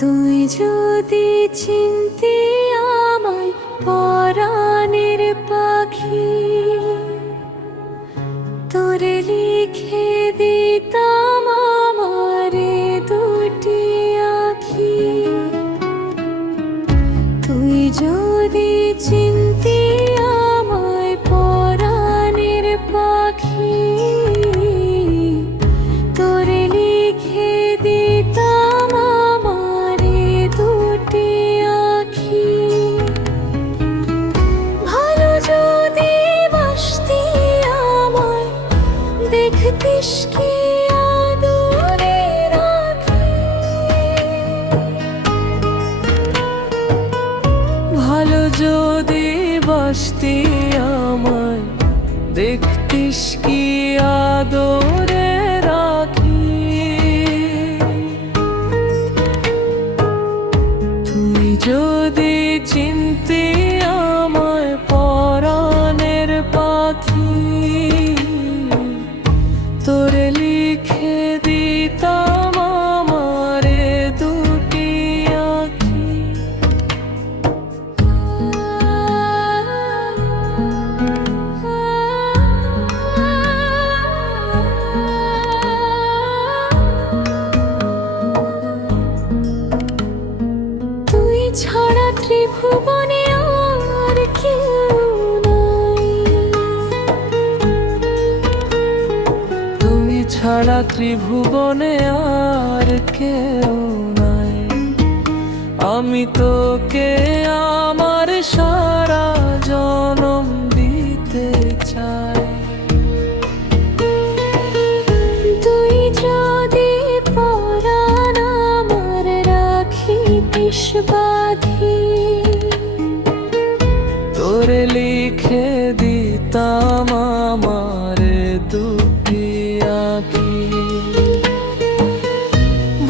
তুই যদি চিনতি আমায় পরাণের পাখি, তোরে লিখে দিতাম আমারে দুটি আঁখি। তুই যদি চিনতি আমায় পরাণের পাখি, তোরে লিখে দিতাম আমারে দুটি আঁখি। ভালো যদি বাসতি আমায়, দেখতিস কি আদরে রাখি। ভালো যদি বাসতি আমায়, দেখতিস কি আদরে রাখি। তুই যদি চিনতি আমায় পরাণের পাখি, তোরে লিখে দিতাম আমারে দুটি আঁখি। তুই ছাড়া ত্রিভুবনে আর কেউ নাই, তুমি ছাড়া ত্রিভুবনে আর কেউ নাই। আমি তোকে আমার সারা জনম দিতে চাই। তুই যদি পরাণ আমার রাখিতিস বাঁধি, তোরে লিখে দিতাম আমারে দুটি আঁখি।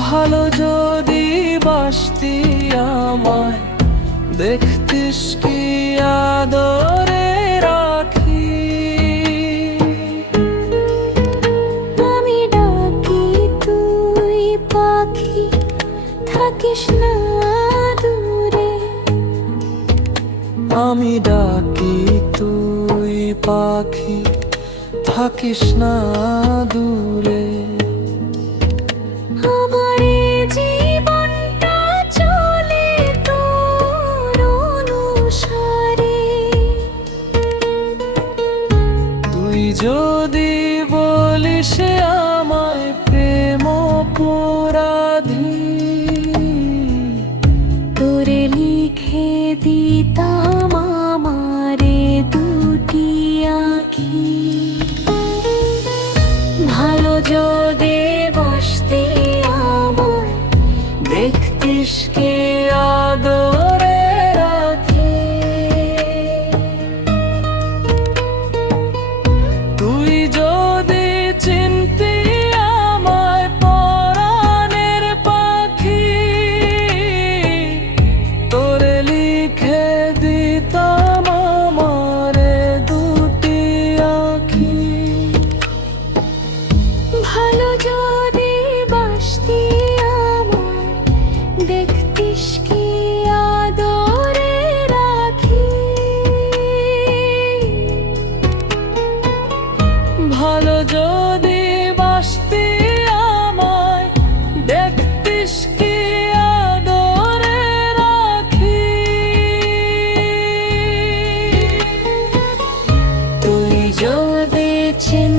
ভালো যদি বাসতি আমায়, দেখতিস কি আদরে রাখি। আমি ডাকি তুই পাখি, থাকিস না দূরে। আমি ডাকি তুই পাখি, থাকিস না দূরে। আমার এ জীবনটা চলে তোর অনুসারে। তুই যদি বলিস আমায় প্রেম অপরাধী, তোরে লিখে দিতাম আমারে দুটি আঁখি। ভালো যদি বাসতি আমায়, দেখতিস কি আদরে রাখি। তুই যদি চিনতি আমায় পরাণের পাখি, তোরে লিখে দিতাম আমারে দুটি আঁখি। ভালো যদি বাসতি আমায়, দেখতিস কি আদরে রাখি। ভালো যদি বাসতি আমায়, দেখতিস কি আদরে রাখি। তুই যদি চিন